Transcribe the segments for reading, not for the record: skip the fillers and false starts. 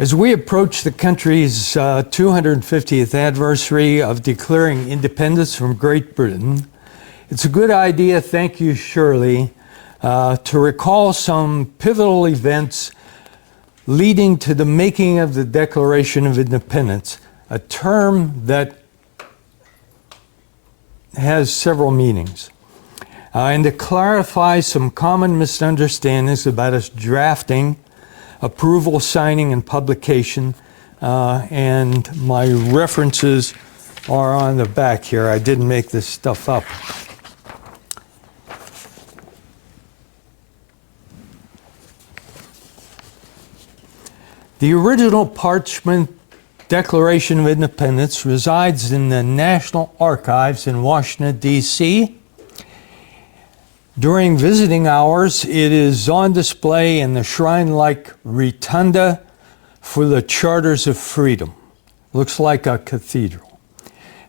As we approach the country's 250th anniversary of declaring independence from Great Britain, it's a good idea, thank you Shirley, to recall some pivotal events leading to the making of the Declaration of Independence, a term that has several meanings. And to clarify some common misunderstandings about its drafting, approval, signing, and publication, and my references are on the back here. I didn't make this stuff up. The original parchment Declaration of Independence resides in the National Archives in Washington, D.C. During visiting hours, it is on display in the shrine-like rotunda for the Charters of Freedom. Looks like a cathedral.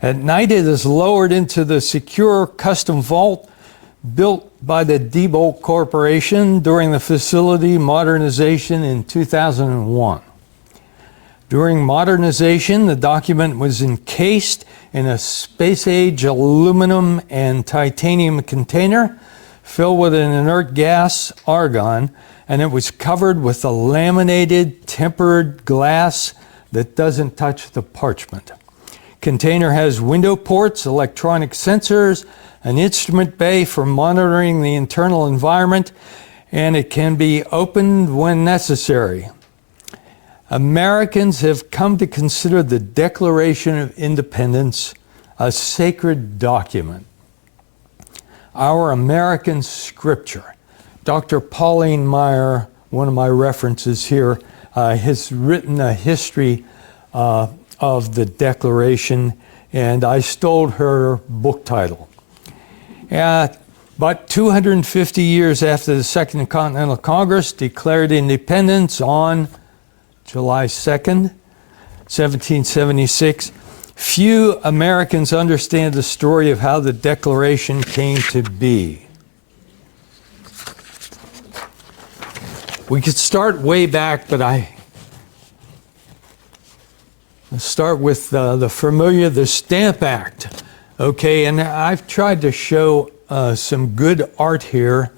At night, it is lowered into the secure custom vault built by the Diebold Corporation during the facility modernization in 2001. During modernization, the document was encased in a space-age aluminum and titanium container filled with an inert gas, argon, and it was covered with a laminated, tempered glass that doesn't touch the parchment. Container has window ports, electronic sensors, an instrument bay for monitoring the internal environment, and it can be opened when necessary. Americans have come to consider the Declaration of Independence a sacred document. Our American scripture. Dr. Pauline Maier, one of my references here, has written a history of the Declaration, and I stole her book title. But 250 years after the Second Continental Congress declared independence on July 2nd, 1776, few Americans understand the story of how the Declaration came to be. We could start way back, but let's start with the familiar, the Stamp Act. Okay, and I've tried to show some good art here.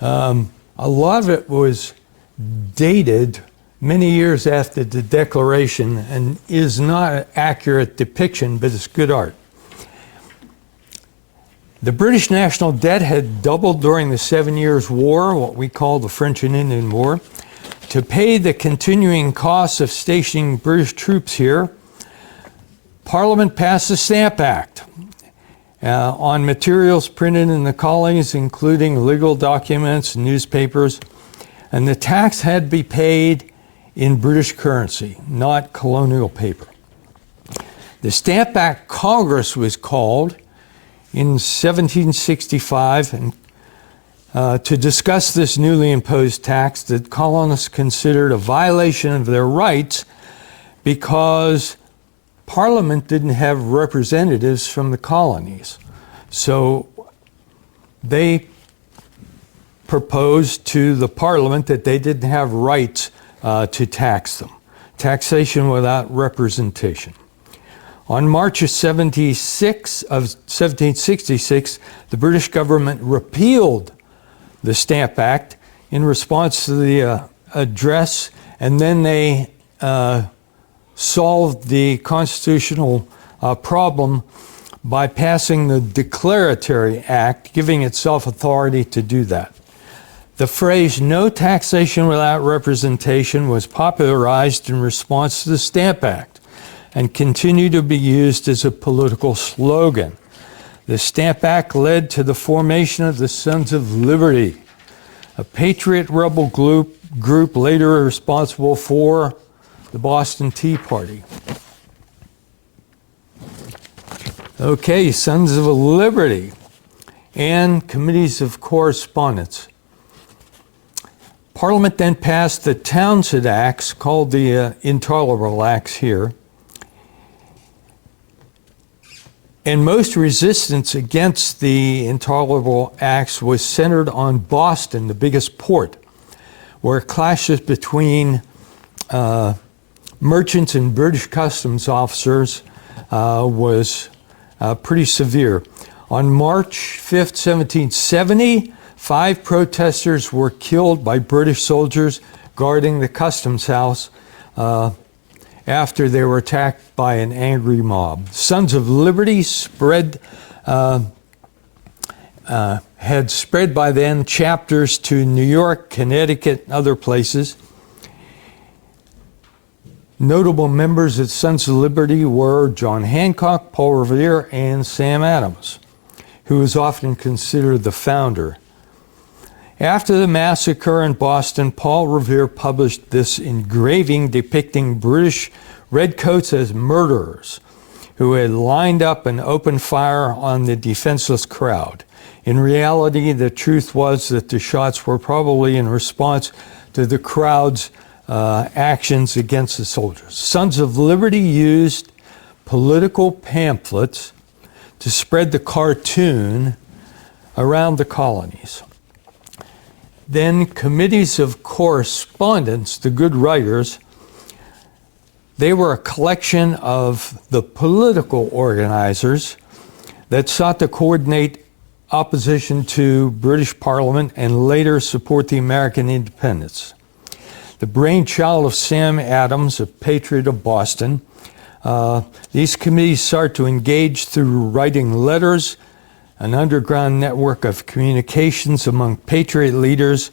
A lot of it was dated many years after the Declaration and is not an accurate depiction, but it's good art. The British national debt had doubled during the 7 Years' War, what we call the French and Indian War. To pay the continuing costs of stationing British troops here, Parliament passed the Stamp Act on materials printed in the colonies, including legal documents, newspapers, and the tax had to be paid in British currency, not colonial paper. The Stamp Act Congress was called in 1765 and, to discuss this newly imposed tax that colonists considered a violation of their rights because Parliament didn't have representatives from the colonies. So they proposed to the Parliament that they didn't have rights to tax them. Taxation without representation. On March of 1766, the British government repealed the Stamp Act in response to the address, and then they solved the constitutional problem by passing the Declaratory Act, giving itself authority to do that. The phrase, "no taxation without representation," was popularized in response to the Stamp Act and continued to be used as a political slogan. The Stamp Act led to the formation of the Sons of Liberty, a patriot rebel group later responsible for the Boston Tea Party. Okay, Sons of Liberty and committees of correspondence. Parliament then passed the Townshend Acts, called the Intolerable Acts here. And most resistance against the Intolerable Acts was centered on Boston, the biggest port, where clashes between merchants and British customs officers was pretty severe. On March 5th, 1770, 5 protesters were killed by British soldiers guarding the customs house after they were attacked by an angry mob. Sons of Liberty had spread by then chapters to New York, Connecticut, and other places. Notable members of Sons of Liberty were John Hancock, Paul Revere, and Sam Adams, who is often considered the founder. After the massacre in Boston, Paul Revere published this engraving depicting British redcoats as murderers who had lined up and opened fire on the defenseless crowd. In reality, the truth was that the shots were probably in response to the crowd's actions against the soldiers. Sons of Liberty used political pamphlets to spread the cartoon around the colonies. Then committees of correspondence, the good writers, they were a collection of the political organizers that sought to coordinate opposition to British Parliament and later support the American independence. The brainchild of Sam Adams, a patriot of Boston, these committees started to engage through writing letters, an underground network of communications among patriot leaders,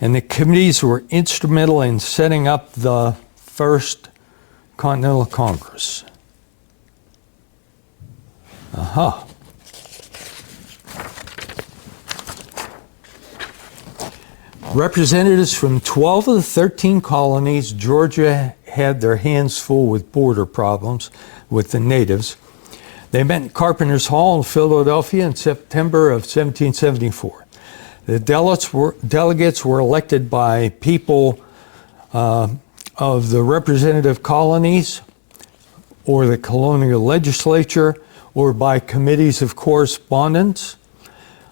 and the committees were instrumental in setting up the First Continental Congress. Representatives from 12 of the 13 colonies, Georgia had their hands full with border problems with the natives. They met in Carpenter's Hall in Philadelphia in September of 1774. The delegates were elected by people of the representative colonies or the colonial legislature or by committees of correspondence.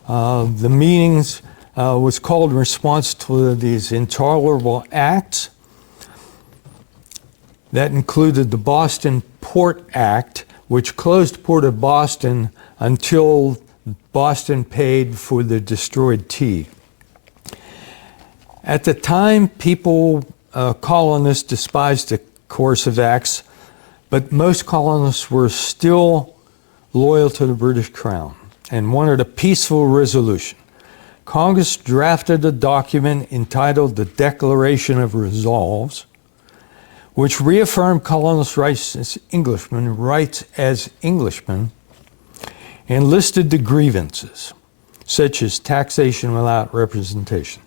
The meetings was called in response to these intolerable acts. That included the Boston Port Act, which closed Port of Boston until Boston paid for the destroyed tea. At the time, colonists despised the coercive acts, but most colonists were still loyal to the British Crown and wanted a peaceful resolution. Congress drafted a document entitled the Declaration of Resolves, which reaffirmed colonists' rights as Englishmen, and listed the grievances, such as taxation without representation.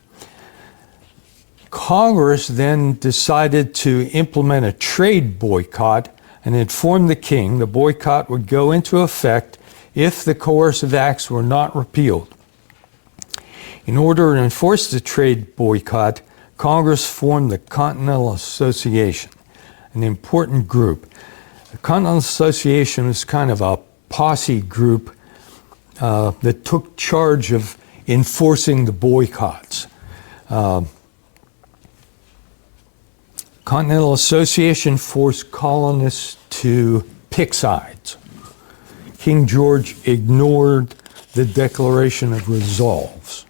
Congress then decided to implement a trade boycott and informed the king the boycott would go into effect if the coercive acts were not repealed. In order to enforce the trade boycott, Congress formed the Continental Association, an important group. The Continental Association was kind of a posse group that took charge of enforcing the boycotts. Continental Association forced colonists to pick sides. King George ignored the Declaration of Resolves.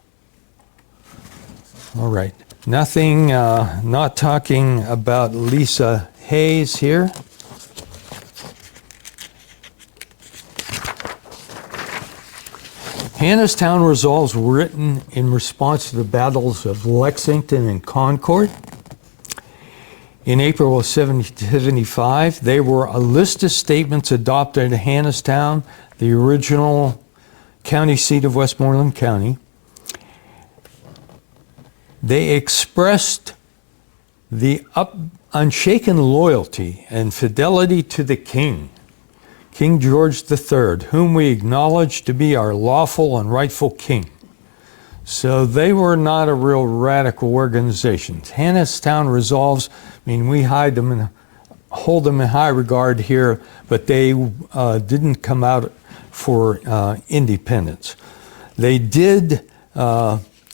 All right, not talking about Lisa Hayes here. Hannahstown Resolves were written in response to the battles of Lexington and Concord. In April of 1775, they were a list of statements adopted in Hannahstown, the original county seat of Westmoreland County. They expressed the unshaken loyalty and fidelity to the king, King George III, whom we acknowledge to be our lawful and rightful king. So they were not a real radical organization. Hannahstown Resolves, we hold them in high regard here, but they didn't come out for independence. They did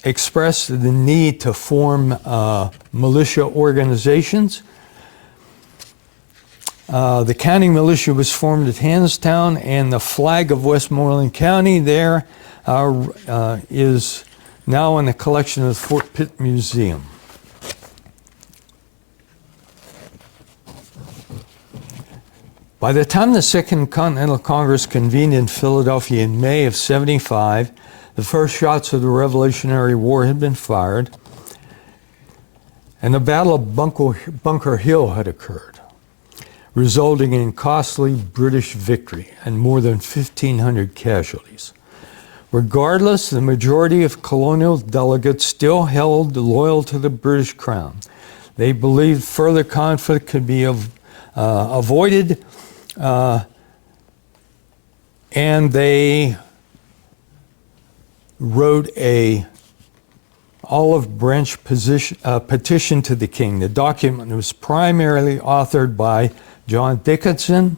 express the need to form militia organizations, The county militia was formed at Hanstown, and the flag of Westmoreland County there is now in the collection of the Fort Pitt Museum. By the time the Second Continental Congress convened in Philadelphia in May of '75, the first shots of the Revolutionary War had been fired, and the Battle of Bunker Hill had occurred, resulting in costly British victory and more than 1,500 casualties. Regardless, the majority of colonial delegates still held loyal to the British Crown. They believed further conflict could be avoided, and they wrote a olive branch petition to the king. The document was primarily authored by John Dickinson,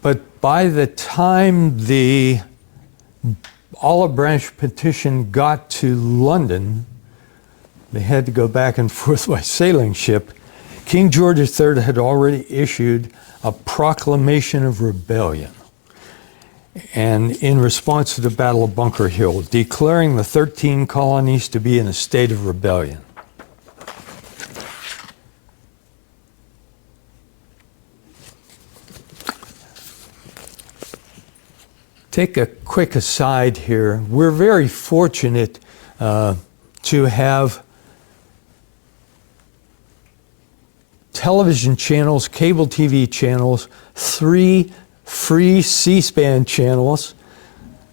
but by the time the olive branch petition got to London, they had to go back and forth by sailing ship. King George III had already issued a proclamation of rebellion, and in response to the Battle of Bunker Hill, declaring the 13 colonies to be in a state of rebellion. Take a quick aside here. We're very fortunate to have television channels, cable TV channels, 3 free C-SPAN channels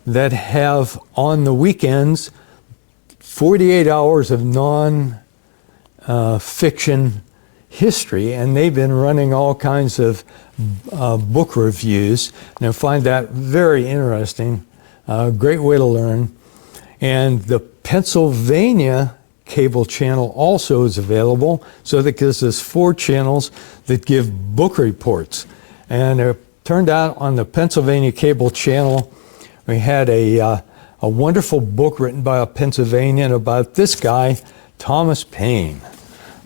that have on the weekends 48 hours of non-fiction history, and they've been running all kinds of book reviews, and I find that very interesting. Great way to learn. And the Pennsylvania cable channel also is available, so that gives us 4 channels that give book reports. And it turned out on the Pennsylvania cable channel, we had a wonderful book written by a Pennsylvanian about this guy, Thomas Paine.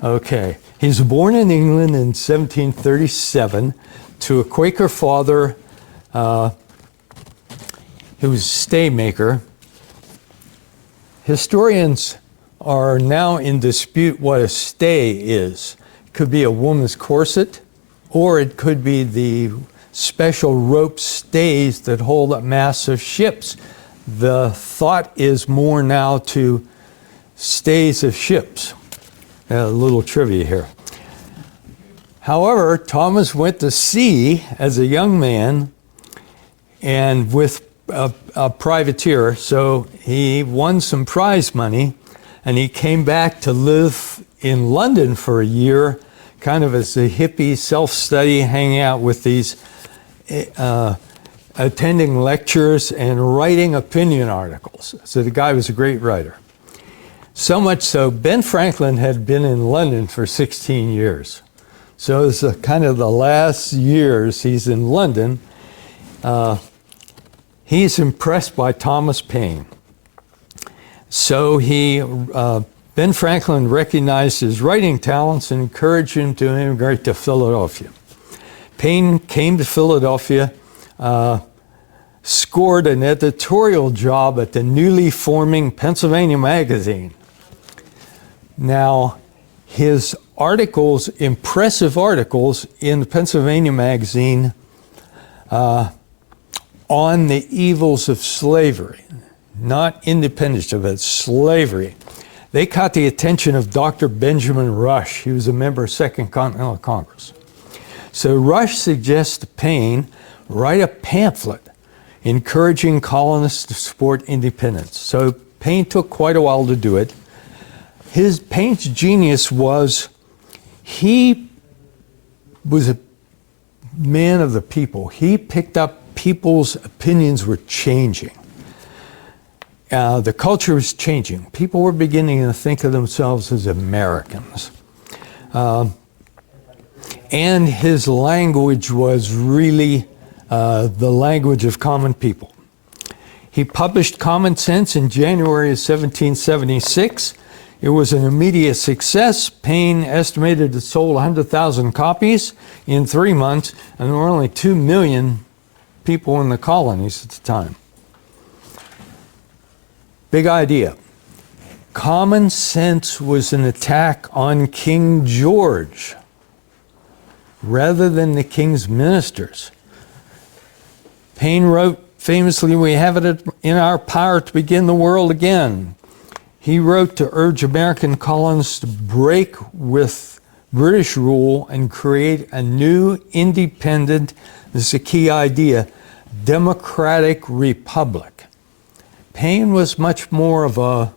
Okay, he was born in England in 1737 to a Quaker father who was a staymaker. Historians are now in dispute what a stay is. It could be a woman's corset, or it could be the special rope stays that hold up masts of ships. The thought is more now to stays of ships. A little trivia here. However, Thomas went to sea as a young man and with a privateer, so he won some prize money, and he came back to live in London for a year, kind of as a hippie, self-study, hanging out with these, attending lectures and writing opinion articles. So the guy was a great writer. So much so, Ben Franklin had been in London for 16 years. So it's kind of the last years he's in London. He's impressed by Thomas Paine. So Ben Franklin recognized his writing talents and encouraged him to immigrate to Philadelphia. Paine came to Philadelphia, scored an editorial job at the newly forming Pennsylvania Magazine. Now, his articles, impressive articles in the Pennsylvania Magazine on the evils of slavery, not independence, but slavery. They caught the attention of Dr. Benjamin Rush. He was a member of Second Continental Congress. So Rush suggests to Paine write a pamphlet encouraging colonists to support independence. So Paine took quite a while to do it. Paine's genius was he was a man of the people. He picked up people's opinions were changing. The culture was changing. People were beginning to think of themselves as Americans. And his language was really the language of common people. He published Common Sense in January of 1776. It was an immediate success. Paine estimated it sold 100,000 copies in 3 months, and there were only 2 million people in the colonies at the time. Big idea. Common Sense was an attack on King George rather than the king's ministers. Paine wrote famously, "We have it in our power to begin the world again." He wrote to urge American colonists to break with British rule and create a new independent, this is a key idea, democratic republic. Paine was much more of a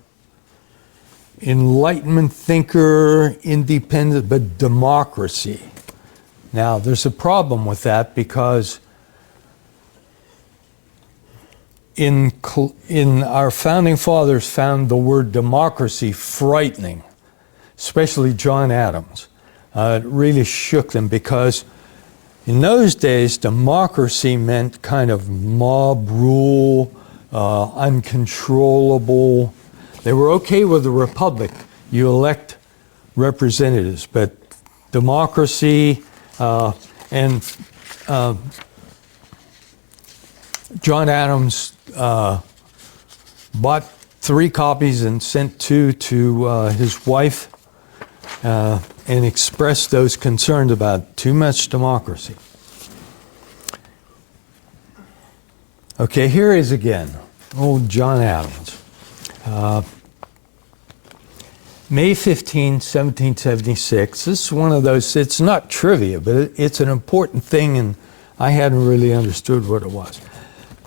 Enlightenment thinker, independent, but democracy. Now, there's a problem with that because in our founding fathers found the word democracy frightening, especially John Adams. It really shook them because in those days, democracy meant kind of mob rule, uncontrollable. They were okay with the republic. You elect representatives, but democracy and John Adams bought 3 copies and sent 2 to his wife and expressed those concerns about too much democracy. Okay, here is again, old John Adams. May 15, 1776. This is one of those, it's not trivia, but it's an important thing, and I hadn't really understood what it was.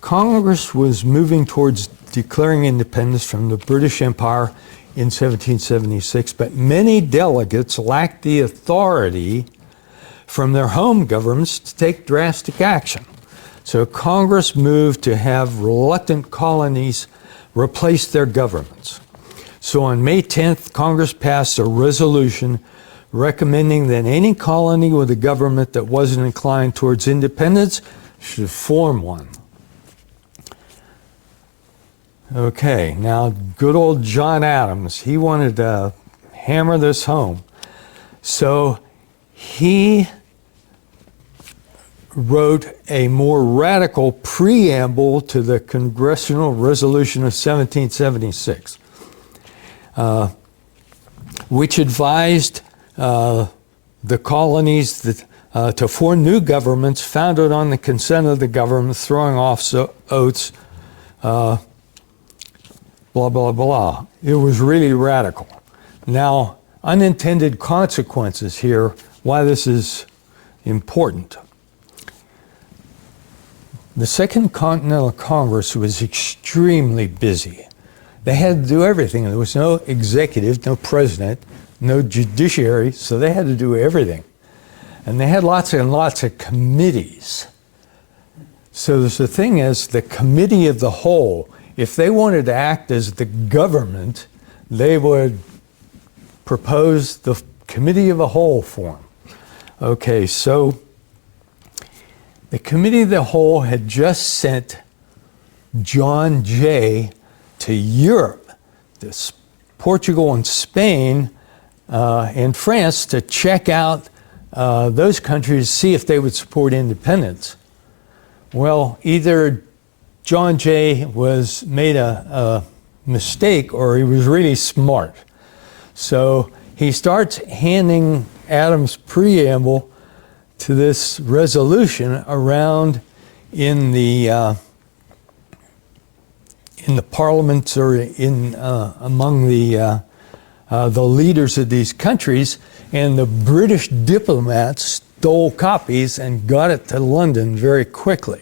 Congress was moving towards declaring independence from the British Empire in 1776, but many delegates lacked the authority from their home governments to take drastic action. So Congress moved to have reluctant colonies replace their governments. So on May 10th, Congress passed a resolution recommending that any colony with a government that wasn't inclined towards independence should form one. Okay, now good old John Adams, he wanted to hammer this home. So he wrote a more radical preamble to the Congressional Resolution of 1776, which advised the colonies that, to form new governments founded on the consent of the government, throwing off oaths, blah, blah, blah. It was really radical. Now, unintended consequences here, why this is important. The Second Continental Congress was extremely busy. They had to do everything. There was no executive, no president, no judiciary, so they had to do everything. And they had lots and lots of committees. So the thing is, the committee of the whole, if they wanted to act as the government, they would propose the committee of the whole form. Okay, so the committee of the whole had just sent John Jay to Europe, to Portugal and Spain and France, to check out those countries to see if they would support independence. Well, either John Jay made a mistake or he was really smart. So he starts handing Adams' preamble to this resolution around in the parliaments or among the leaders of these countries, and the British diplomats stole copies and got it to London very quickly.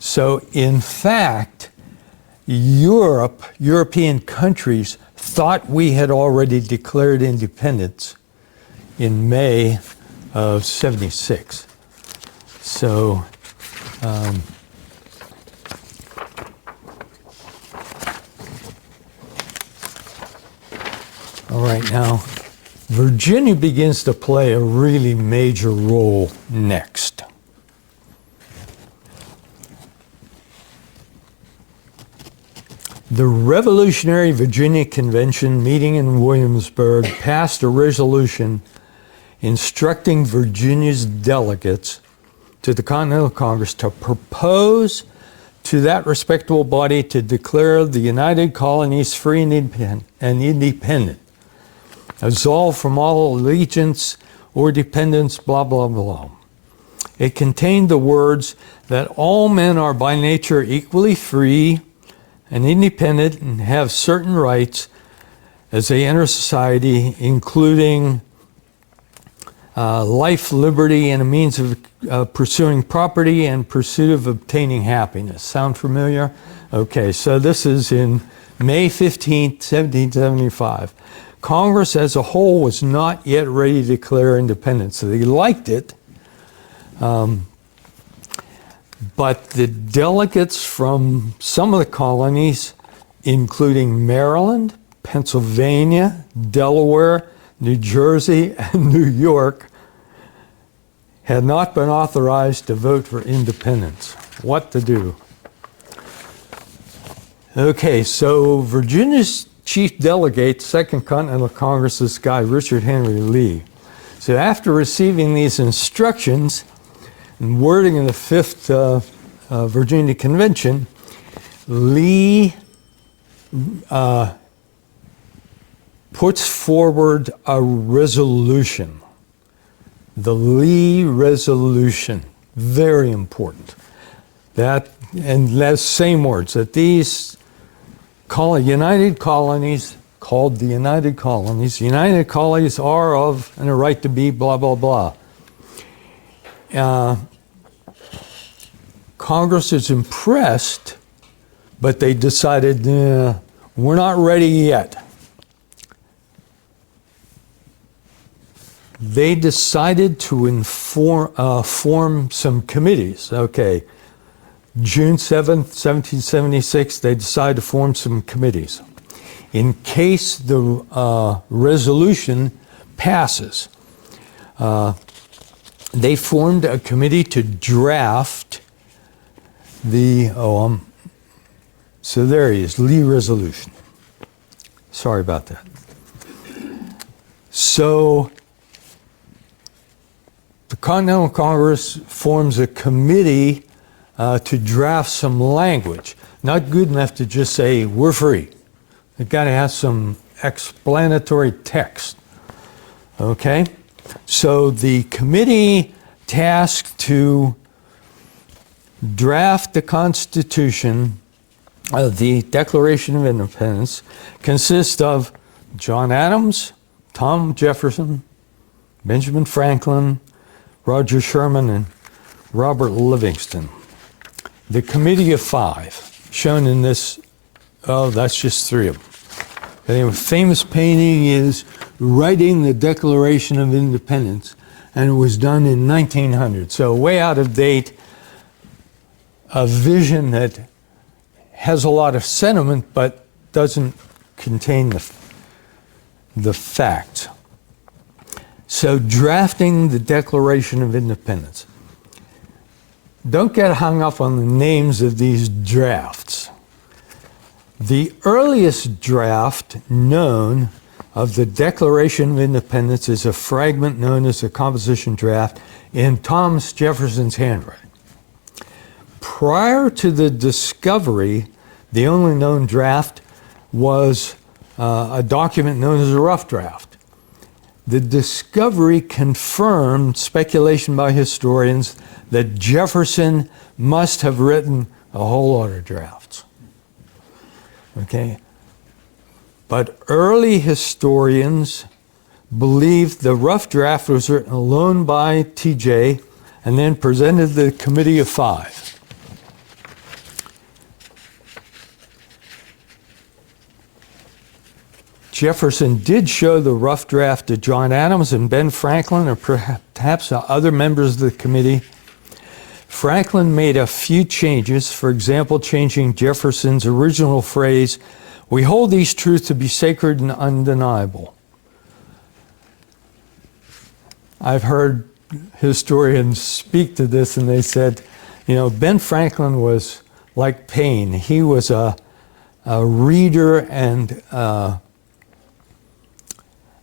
So in fact, European countries thought we had already declared independence in May of 76. So all right, now Virginia begins to play a really major role next. The Revolutionary Virginia Convention meeting in Williamsburg passed a resolution instructing Virginia's delegates to the Continental Congress to propose to that respectable body to declare the United Colonies free and independent, absolved from all allegiance or dependence, blah, blah, blah. It contained the words that all men are by nature equally free and independent and have certain rights as they enter society, including life, liberty, and a means of pursuing property and pursuit of obtaining happiness. Sound familiar? Okay, so this is in May 15th, 1775. Congress as a whole was not yet ready to declare independence, so they liked it. But the delegates from some of the colonies, including Maryland, Pennsylvania, Delaware, New Jersey, and New York, had not been authorized to vote for independence. What to do? Okay, so Virginia's chief delegate, Second Continental Congress, this guy, Richard Henry Lee. So after receiving these instructions and wording of the Fifth Virginia Convention, Lee puts forward a resolution. The Lee Resolution, very important. That, and those same words, that these United Colonies, called the United Colonies are of and a right to be blah, blah, blah. Congress is impressed, but they decided, we're not ready yet. They decided to form some committees. Okay, June 7th, 1776, they decided to form some committees. In case the resolution passes, they formed a committee to draft the, so there he is, Lee Resolution. Sorry about that. So the Continental Congress forms a committee to draft some language. Not good enough to just say, we're free. They've got to have some explanatory text. Okay? So the committee tasked to draft the Constitution, the Declaration of Independence, consists of John Adams, Tom Jefferson, Benjamin Franklin, Roger Sherman, and Robert Livingston. The Committee of Five, shown in this, that's just three of them. The famous painting is writing the Declaration of Independence, and it was done in 1900, so way out of date, a vision that has a lot of sentiment but doesn't contain the facts. So drafting the Declaration of Independence. Don't get hung up on the names of these drafts. The earliest draft known of the Declaration of Independence is a fragment known as the composition draft in Thomas Jefferson's handwriting. Prior to the discovery, the only known draft was a document known as a rough draft. The discovery confirmed speculation by historians that Jefferson must have written a whole lot of drafts. Okay? But early historians believed the rough draft was written alone by TJ and then presented to the Committee of Five. Jefferson did show the rough draft to John Adams and Ben Franklin, or perhaps other members of the committee. Franklin made a few changes, for example, changing Jefferson's original phrase, "We hold these truths to be sacred and undeniable." I've heard historians speak to this, and they said, Ben Franklin was like Paine. He was a a reader and an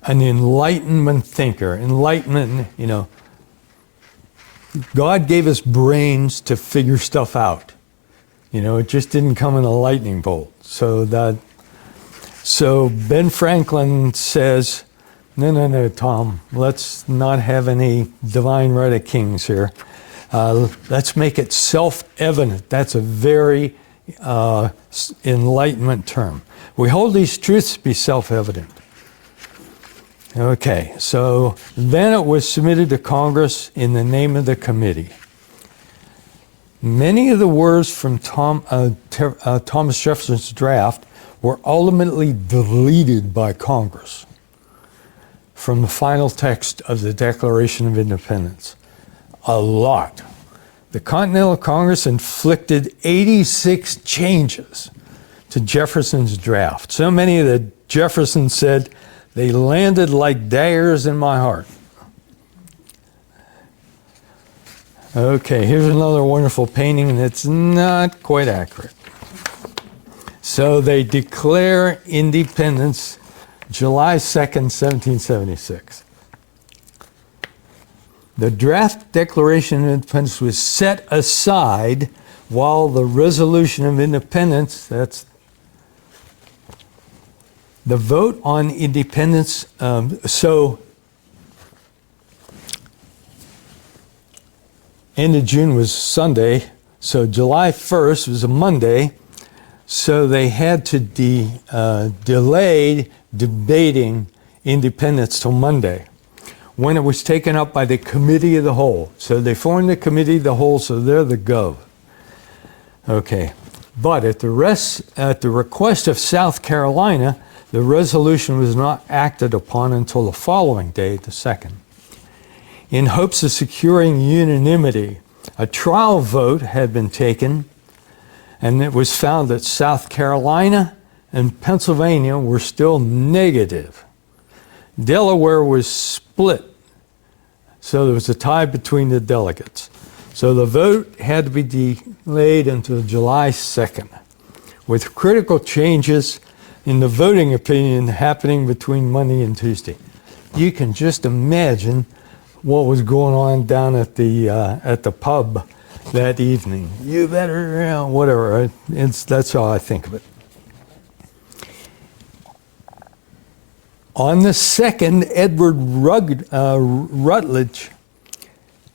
Enlightenment thinker. Enlightenment, you know, God gave us brains to figure stuff out. You know, it just didn't come in a lightning bolt. So Ben Franklin says, no, Tom, let's not have any divine right of kings here. Let's make it self-evident. That's a very Enlightenment term. We hold these truths to be self-evident. Okay, so then it was submitted to Congress in the name of the committee. Many of the words from Thomas Jefferson's draft were ultimately deleted by Congress from the final text of the Declaration of Independence. A lot. The Continental Congress inflicted 86 changes to Jefferson's draft. So many that Jefferson said they landed like daggers in my heart. Okay, here's another wonderful painting that's not quite accurate. So they declare independence July 2nd, 1776. The draft Declaration of Independence was set aside while the Resolution of Independence, that's the vote on independence, so end of June was Sunday, so July 1st was a Monday, so they had to delay debating independence till Monday, when it was taken up by the Committee of the Whole. So they formed the Committee of the Whole, so they're the gov. Okay, but at the request of South Carolina, the resolution was not acted upon until the following day, the 2nd. In hopes of securing unanimity, a trial vote had been taken, and it was found that South Carolina and Pennsylvania were still negative. Delaware was split, so there was a tie between the delegates. So the vote had to be delayed until July 2nd, with critical changes in the voting opinion happening between Monday and Tuesday. You can just imagine what was going on down at the pub that evening. You better, whatever. That's how I think of it. On the 2nd, Edward Rutledge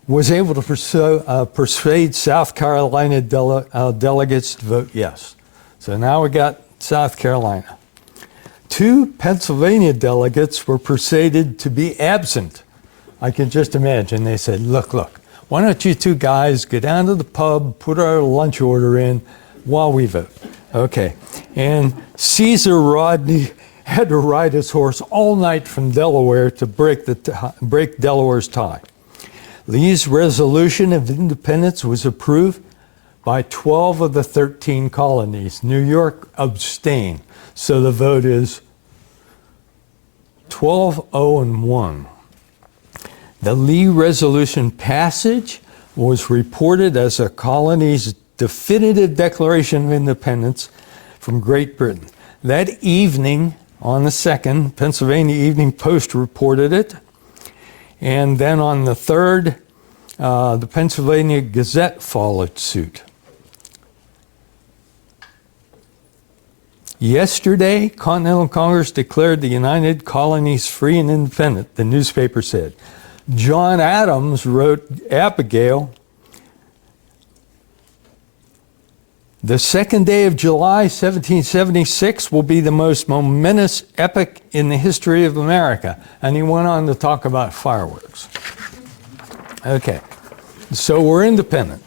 was able to persuade South Carolina delegates to vote yes. So now we got South Carolina. 2 Pennsylvania delegates were persuaded to be absent. I can just imagine. They said, look, why don't you 2 guys go down to the pub, put our lunch order in while we vote? Okay. And Caesar Rodney had to ride his horse all night from Delaware to break Delaware's tie. Lee's resolution of independence was approved by 12 of the 13 colonies. New York abstained. So the vote is 12-0-1. The Lee resolution passage was reported as a colony's definitive declaration of independence from Great Britain. That evening, on the 2nd, Pennsylvania Evening Post reported it. And then on the 3rd, the Pennsylvania Gazette followed suit. Yesterday, Continental Congress declared the United Colonies free and independent, the newspaper said. John Adams wrote Abigail, the 2nd day of July, 1776, will be the most momentous epoch in the history of America. And he went on to talk about fireworks. Okay, so we're independent.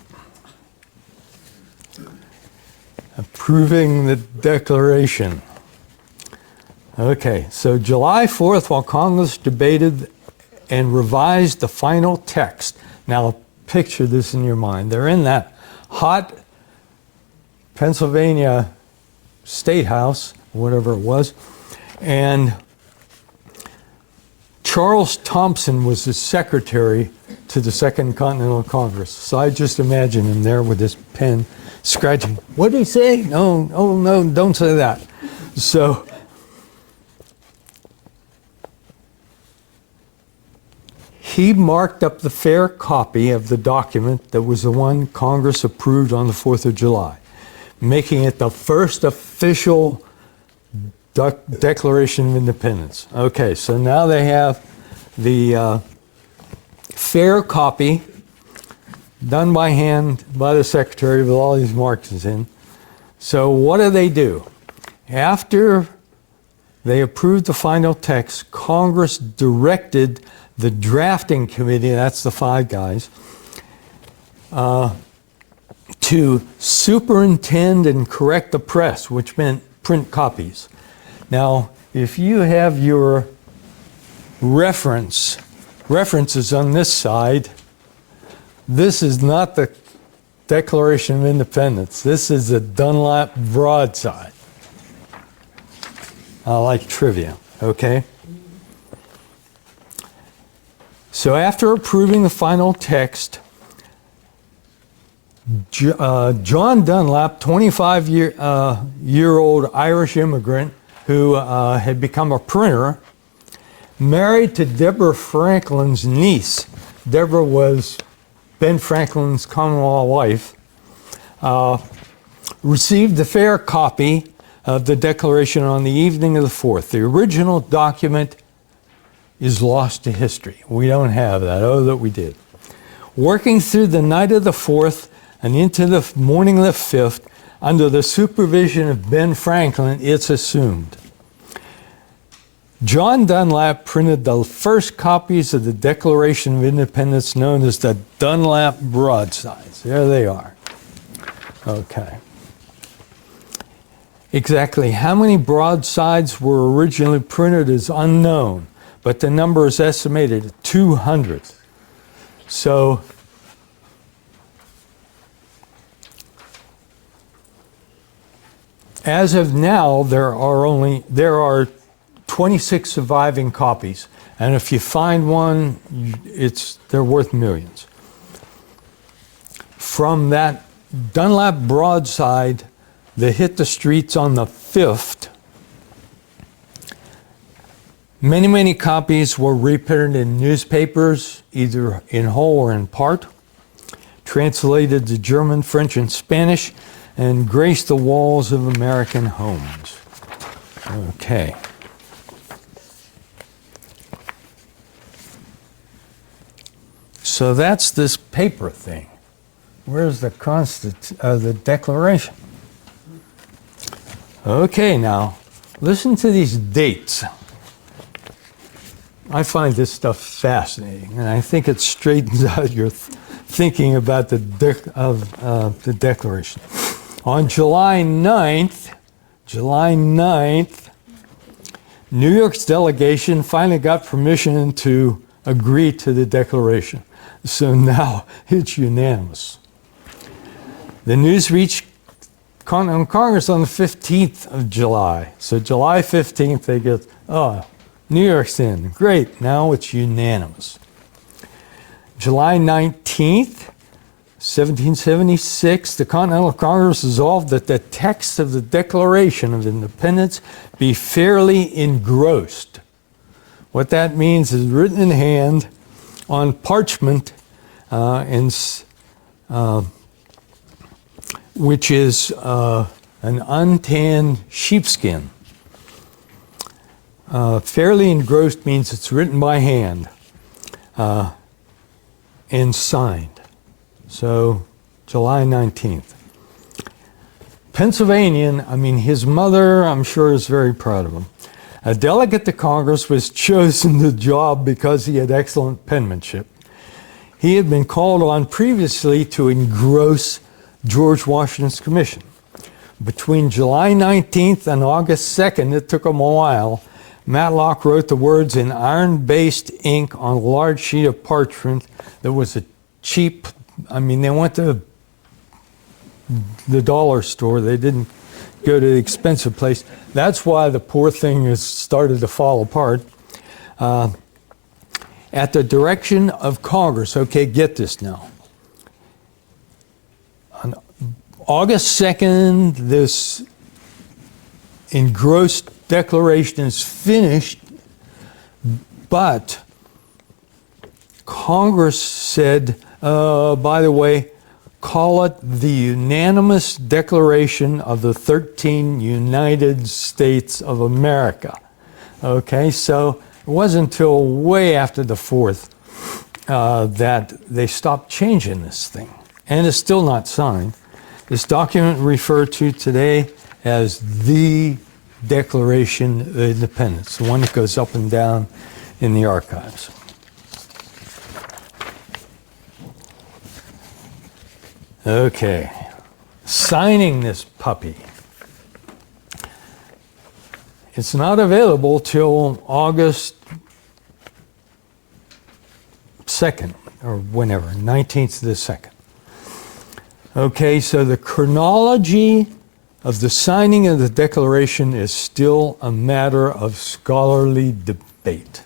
Approving the Declaration. Okay, so July 4th, while Congress debated and revised the final text. Now, picture this in your mind. They're in that hot Pennsylvania State House, whatever it was, and Charles Thompson was the secretary to the Second Continental Congress. So I just imagine him there with his pen scratching. What did he say? No, oh no, don't say that. So he marked up the fair copy of the document that was the one Congress approved on the 4th of July, making it the first official Declaration of Independence. Okay, so now they have the fair copy done by hand by the secretary with all these markings in. So what do? After they approved the final text, Congress directed the drafting committee, that's the 5 guys, to superintend and correct the press, which meant print copies. Now, if you have your references on this side, this is not the Declaration of Independence. This is a Dunlap broadside. I like trivia, okay? So after approving the final text, John Dunlap, 25-year-old Irish immigrant who had become a printer, married to Deborah Franklin's niece. Deborah was Ben Franklin's common-law wife, received the fair copy of the Declaration on the evening of the 4th. The original document is lost to history. We don't have that. Oh, that we did. Working through the night of the 4th and into the morning of the 5th, under the supervision of Ben Franklin, it's assumed. John Dunlap printed the first copies of the Declaration of Independence known as the Dunlap broadsides. There they are. Okay. Exactly how many broadsides were originally printed is unknown, but the number is estimated at 200. So as of now, there are 26 surviving copies, and if you find one, they're worth millions. From that Dunlap broadside that hit the streets on the 5th, many copies were reprinted in newspapers, either in whole or in part, translated to German, French, and Spanish, and graced the walls of American homes. Okay. So that's this paper thing. Where's the the Declaration? Okay, now listen to these dates. I find this stuff fascinating, and I think it straightens out your thinking about the Declaration. On July 9th, New York's delegation finally got permission to agree to the Declaration. So now it's unanimous. The news reached Continental Congress on the 15th of July. So July 15th, they get, oh, New York's in. Great, now it's unanimous. July 19th, 1776, the Continental Congress resolved that the text of the Declaration of Independence be fairly engrossed. What that means is written in hand on parchment, which is an untanned sheepskin. Fairly engrossed means it's written by hand and signed. So July 19th. Pennsylvanian, his mother, I'm sure, is very proud of him. A delegate to Congress was chosen to the job because he had excellent penmanship. He had been called on previously to engross George Washington's commission. Between July 19th and August 2nd, it took him a while, Matlock wrote the words in iron-based ink on a large sheet of parchment that was a cheap, they went to the dollar store. They didn't go to the expensive place. That's why the poor thing has started to fall apart. At the direction of Congress, okay, get this now. August 2nd, this engrossed declaration is finished, but Congress said, by the way, call it the unanimous Declaration of the 13 United States of America. Okay, so it wasn't until way after the 4th that they stopped changing this thing. And it's still not signed. This document referred to today as the Declaration of Independence, the one that goes up and down in the archives. Okay, signing this puppy. It's not available till August 2nd, or whenever, 19th to the 2nd. Okay, so the chronology of the signing of the Declaration is still a matter of scholarly debate.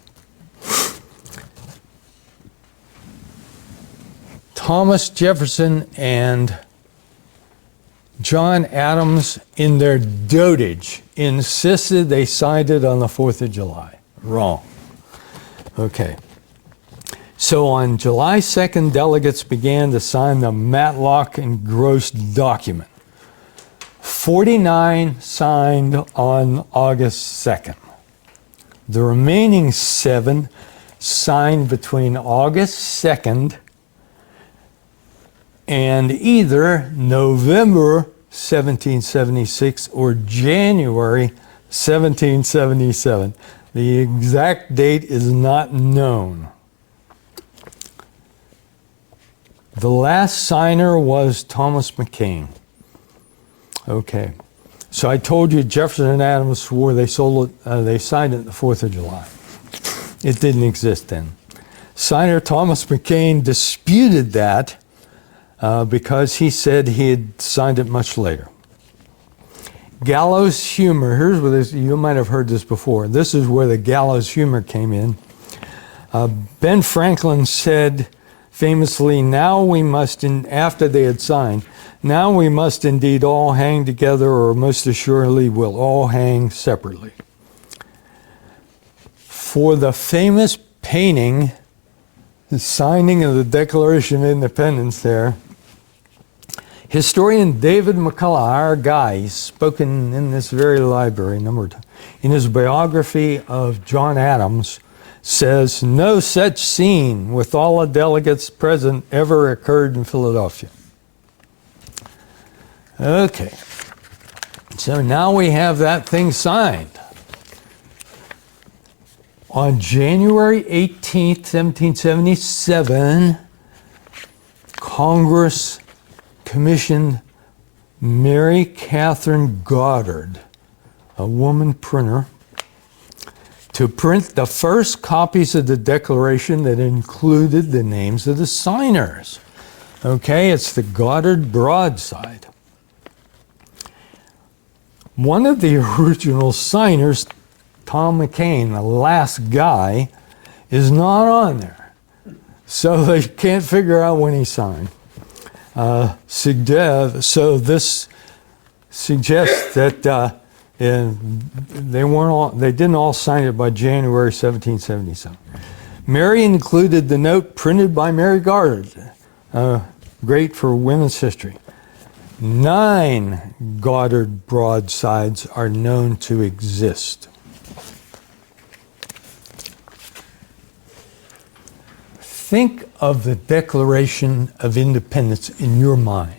Thomas Jefferson and John Adams, in their dotage, insisted they signed it on the 4th of July. Wrong. Okay. So on July 2nd, delegates began to sign the Matlock engrossed document. 49 signed on August 2nd. The remaining 7 signed between August 2nd and either November 1776 or January 1777. The exact date is not known. The last signer was Thomas McCain. Okay, so I told you Jefferson and Adams swore they signed it the 4th of July. It didn't exist then. Signer Thomas McCain disputed that because he said he had signed it much later. Gallows humor, here's where this, you might have heard this before. This is where the gallows humor came in. Ben Franklin said famously, now we must, after they had signed, now we must indeed all hang together, or most assuredly we'll all hang separately. For the famous painting, the signing of the Declaration of Independence there, historian David McCullough, our guy, he's spoken in this very library a number of times, in his biography of John Adams, says, no such scene with all the delegates present ever occurred in Philadelphia. Okay, so now we have that thing signed. On January 18th, 1777, Congress commissioned Mary Catherine Goddard, a woman printer, to print the first copies of the Declaration that included the names of the signers. Okay, it's the Goddard broadside. One of the original signers, Tom McCain, the last guy, is not on there. So they can't figure out when he signed. So this suggests that they didn't all sign it by January 1777. Mary included the note printed by Mary Goddard, great for women's history. 9 Goddard broadsides are known to exist. Think of the Declaration of Independence in your mind.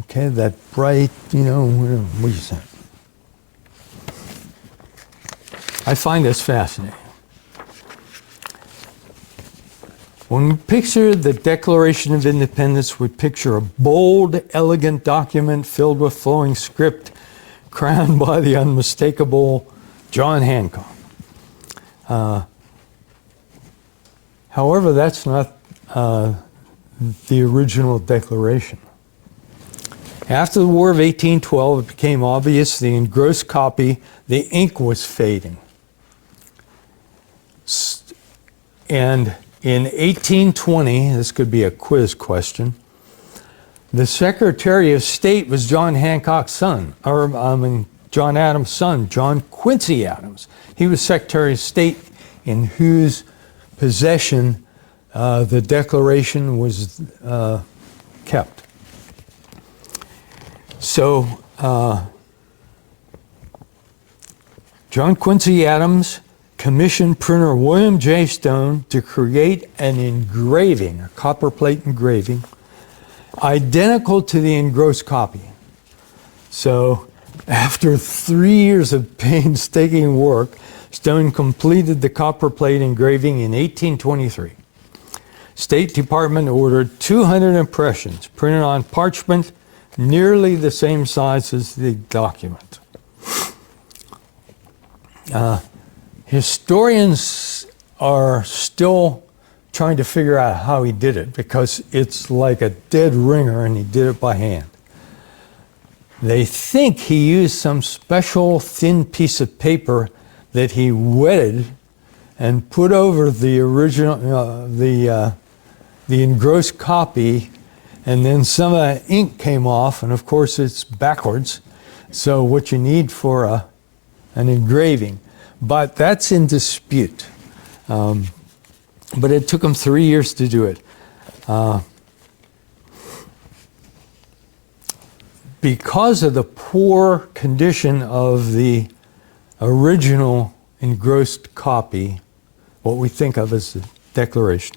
Okay, that bright, what do you say? I find this fascinating. When we picture the Declaration of Independence, we picture a bold, elegant document filled with flowing script, crowned by the unmistakable John Hancock. However, that's not the original Declaration. After the War of 1812, it became obvious the engrossed copy, the ink was fading. And in 1820, this could be a quiz question, The Secretary of State was John Hancock's son, John Adams' son, John Quincy Adams. He was Secretary of State in whose possession the Declaration was kept. So John Quincy Adams commissioned printer William J. Stone to create an engraving, a copperplate engraving, identical to the engrossed copy. So after 3 years of painstaking work, Stone completed the copperplate engraving in 1823. State Department ordered 200 impressions printed on parchment nearly the same size as the document. Historians are still trying to figure out how he did it because it's like a dead ringer and he did it by hand. They think he used some special thin piece of paper that he wetted and put over the original, the engrossed copy, and then some of the ink came off, and of course it's backwards. So what you need for an engraving. But that's in dispute. But it took him 3 years to do it. Because of the poor condition of the original engrossed copy, what we think of as the Declaration,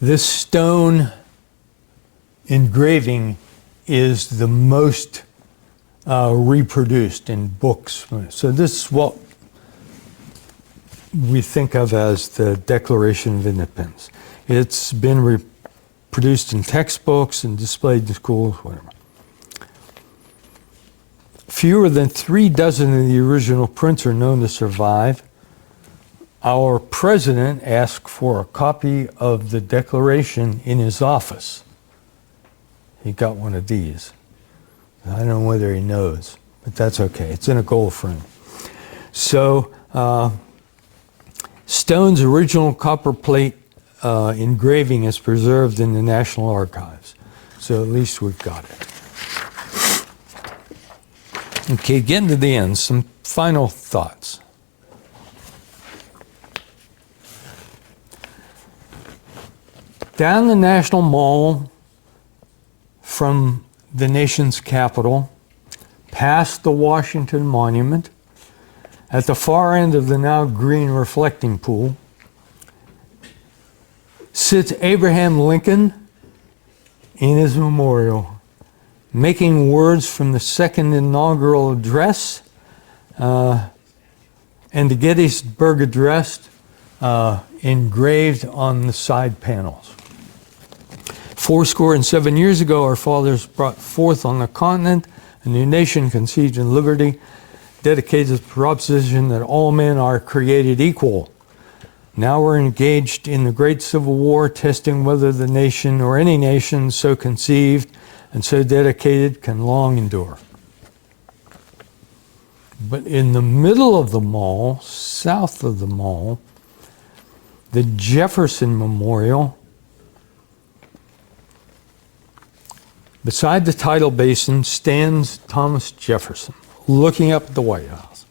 this stone engraving is the most reproduced in books. So this is what we think of as the Declaration of Independence. It's been reproduced in textbooks and displayed in schools, whatever. Fewer than 36 of the original prints are known to survive. Our president asked for a copy of the Declaration in his office. He got one of these. I don't know whether he knows, but that's okay. It's in a gold frame. So Stone's original copperplate engraving is preserved in the National Archives. So at least we've got it. Okay, getting to the end, some final thoughts. Down the National Mall from the nation's capital, past the Washington Monument, at the far end of the now green reflecting pool, sits Abraham Lincoln in his memorial, making words from the second inaugural address and the Gettysburg Address engraved on the side panels. 7 years ago, our fathers brought forth on the continent a new nation conceived in liberty, dedicated to the proposition that all men are created equal. Now we're engaged in the great Civil War, testing whether the nation or any nation so conceived and so dedicated can long endure. But in the middle of the mall, south of the mall, the Jefferson Memorial, beside the tidal basin stands Thomas Jefferson, looking up at the White House,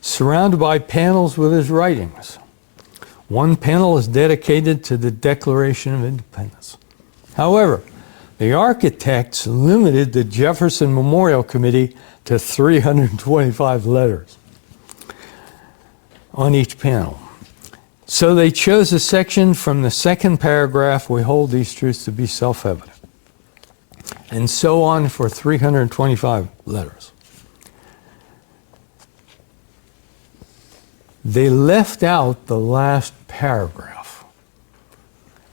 surrounded by panels with his writings. One panel is dedicated to the Declaration of Independence. However, the architects limited the Jefferson Memorial Committee to 325 letters on each panel. So they chose a section from the second paragraph, "We hold these truths to be self-evident," and so on for 325 letters. They left out the last paragraph,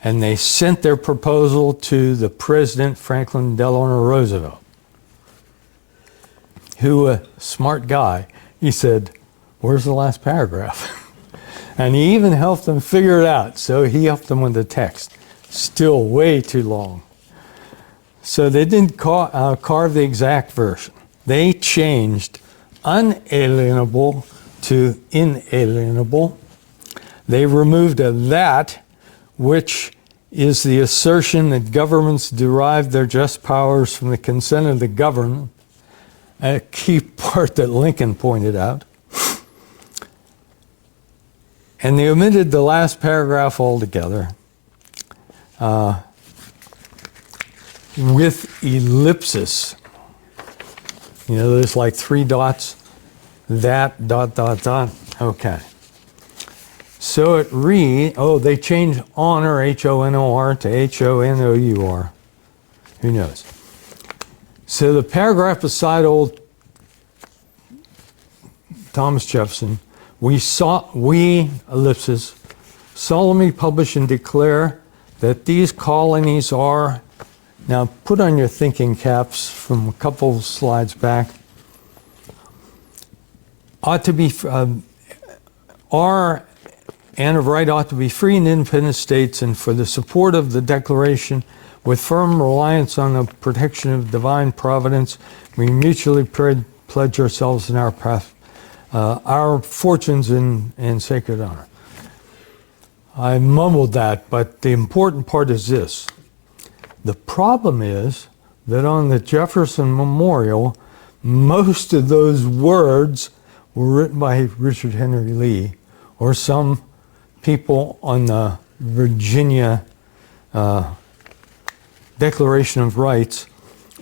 and they sent their proposal to the President, Franklin Delano Roosevelt, who, a smart guy, he said, "Where's the last paragraph?" And he even helped them figure it out, so he helped them with the text. Still way too long. So they didn't carve the exact version. They changed unalienable to inalienable. They removed a "that," which is the assertion that governments derive their just powers from the consent of the governed, a key part that Lincoln pointed out. And they omitted the last paragraph altogether with ellipsis. You know, there's like 3 dots, that, dot, dot, dot. Okay. So it reads, oh, they changed honor, H-O-N-O-R, to H-O-N-O-U-R. Who knows? So the paragraph beside old Thomas Jefferson, we, ellipsis, solemnly publish and declare that these colonies are, now put on your thinking caps from a couple slides back, ought to be, are and of right ought to be free and independent states, and for the support of the Declaration, with firm reliance on the protection of divine providence, we mutually pledge ourselves in our fortunes in sacred honor. I mumbled that, but the important part is this. The problem is that on the Jefferson Memorial, most of those words were written by Richard Henry Lee or some people on the Virginia Declaration of Rights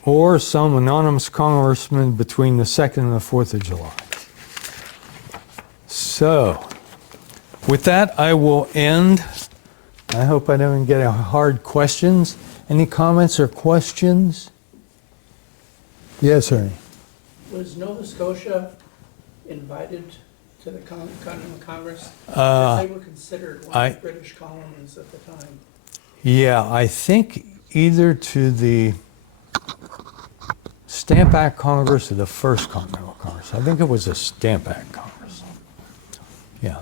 or some anonymous congressman between the 2nd and the 4th of July. So, with that, I will end. I hope I don't get hard questions. Any comments or questions? Yes, Ernie. Was Nova Scotia invited to the Continental Congress? Because they were considered one of the British colonies at the time. Yeah, I think either to the Stamp Act Congress or the First Continental Congress. I think it was a Stamp Act Congress. Yeah.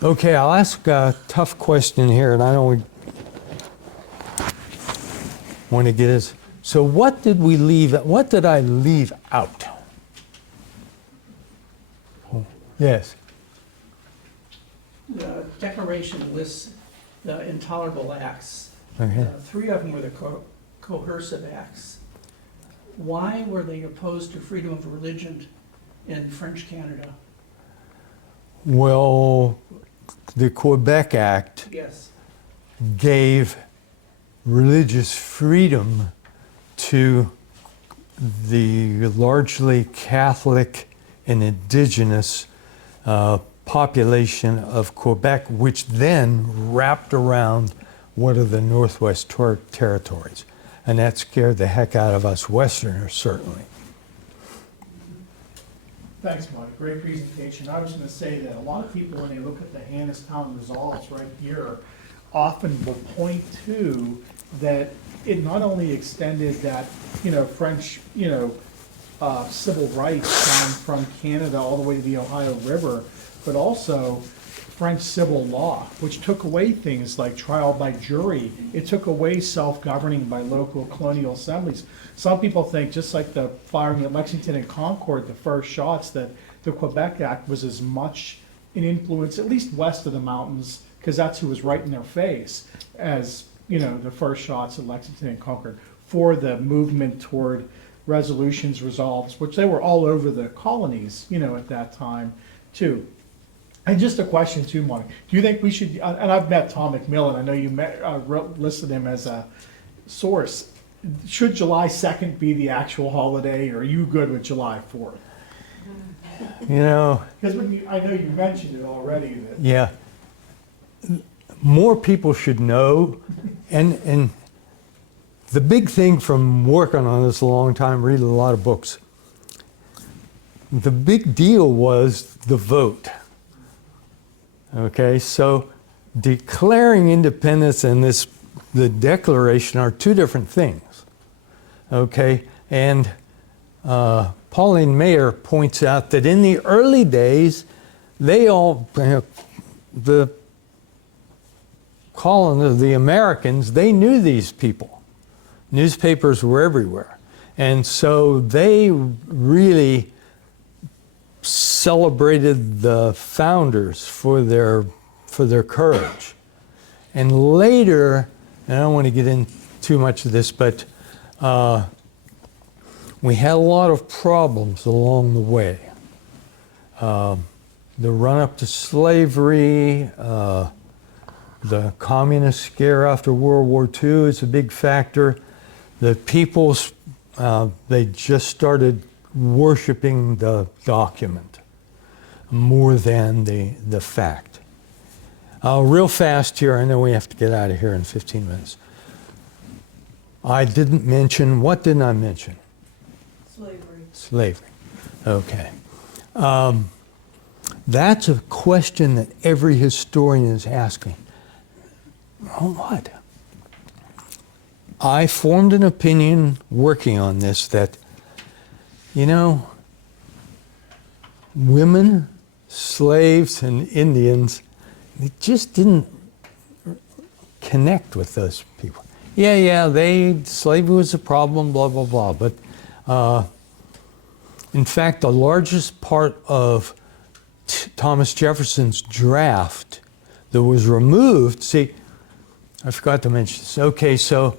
Okay, I'll ask a tough question here, and I don't want to get this. So what did we leave? What did I leave out? Yes. The Declaration lists the intolerable acts. Okay. 3 of them were the coercive acts. Why were they opposed to freedom of religion in French Canada? Well, the Quebec Act Yes. gave religious freedom to the largely Catholic and indigenous population of Quebec, which then wrapped around one of the Northwest Territories. And that scared the heck out of us Westerners, certainly. Thanks, Monty. Great presentation. I was going to say that a lot of people, when they look at the Hannistown results right here, often will point to that it not only extended that, French, civil rights from Canada all the way to the Ohio River, but also French civil law, which took away things like trial by jury. It took away self-governing by local colonial assemblies. Some people think, just like the firing at Lexington and Concord, the first shots, that the Quebec Act was as much an influence, at least west of the mountains, because that's who was right in their face, as the first shots at Lexington and Concord, for the movement toward resolutions, resolves, which they were all over the colonies, at that time, too. And just a question too, Monty. Do you think we should, and I've met Tom McMillan, I know you listed him as a source. Should July 2nd be the actual holiday, or are you good with July 4th? Because I know you mentioned it already. That Yeah. More people should know. And the big thing from working on this a long time, reading a lot of books, the big deal was the vote. Okay, so declaring independence and the Declaration are 2 different things. Okay, and Pauline Maier points out that in the early days, the Americans, they knew these people. Newspapers were everywhere. And so they really celebrated the founders for their courage. And later, and I don't want to get into too much of this, but we had a lot of problems along the way. The run-up to slavery, the communist scare after World War II is a big factor. The people's, they just started worshiping the document more than the fact. Real fast here, I know we have to get out of here in 15 minutes. I didn't mention, what didn't I mention? Slavery. Okay. That's a question that every historian is asking. Oh, what? I formed an opinion working on this that, you know, women, slaves, and Indians, they just didn't connect with those people. Slavery was a problem, blah, blah, blah. But in fact, the largest part of Thomas Jefferson's draft that was removed, see, I forgot to mention this. Okay, so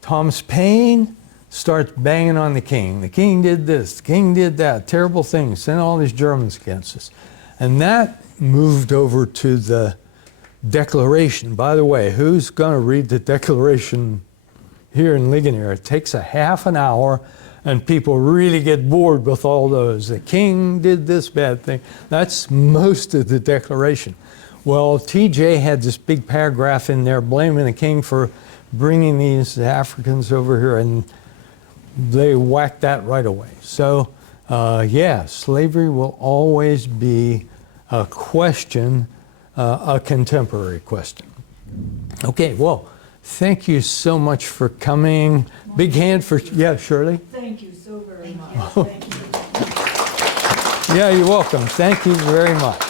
Thomas Paine starts banging on the king. The king did this, the king did that, terrible things, sent all these Germans against us. And that moved over to the Declaration. By the way, who's going to read the Declaration here in Ligonier? It takes a half an hour, and people really get bored with all those. The king did this bad thing. That's most of the Declaration. Well, TJ had this big paragraph in there blaming the king for bringing these Africans over here, and they whacked that right away. So, yeah, slavery will always be a question, a contemporary question. Okay, well, thank you so much for coming. Big hand for, yeah, Shirley? Thank you so very much. Thank you. Yeah, you're welcome. Thank you very much.